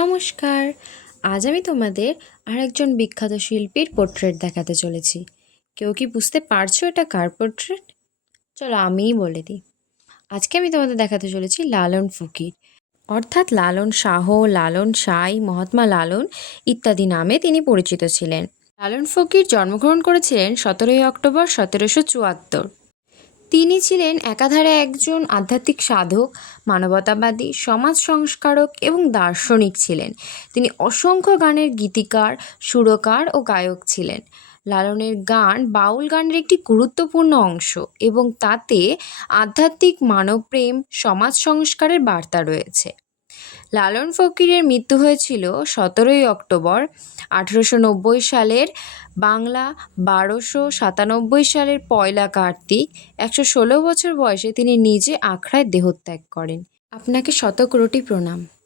নমস্কার। আজ আমি তোমাদের আরেকজন বিখ্যাত শিল্পীর পোর্ট্রেট দেখাতে চলেছি। কেউ কি বুঝতে পারছ এটা কার পোর্ট্রেট চলো আমিই বলে দিই। আজকে আমি তোমাদের দেখাতে চলেছি লালন ফকির। অর্থাৎ লালন শাহ, লালন সাই মহাত্মা লালন ইত্যাদি নামে তিনি পরিচিত ছিলেন। লালন ফকির জন্মগ্রহণ করেছিলেন সতেরোই অক্টোবর সতেরোশো চুয়াত্তর। তিনি ছিলেন একাধারে একজন আধ্যাত্মিক সাধক, মানবতাবাদী, সমাজ সংস্কারক এবং দার্শনিক ছিলেন। তিনি অসংখ্য গানের গীতিকার, সুরকার ও গায়ক ছিলেন। লালনের গান বাউল গানের একটি গুরুত্বপূর্ণ অংশ এবং তাতে আধ্যাত্মিক মানবপ্রেম, সমাজ সংস্কারের বার্তা রয়েছে। লালন ফকিরের মৃত্যু হয়েছিল সতেরোই অক্টোবর আঠেরোশো নব্বই সালের বাংলা বারোশো সাতানব্বই সালের পয়লা কার্তিক, একশো ষোলো বছর বয়সে তিনি নিজে আখড়ায় দেহত্যাগ করেন। আপনাকে শতকোটি প্রণাম।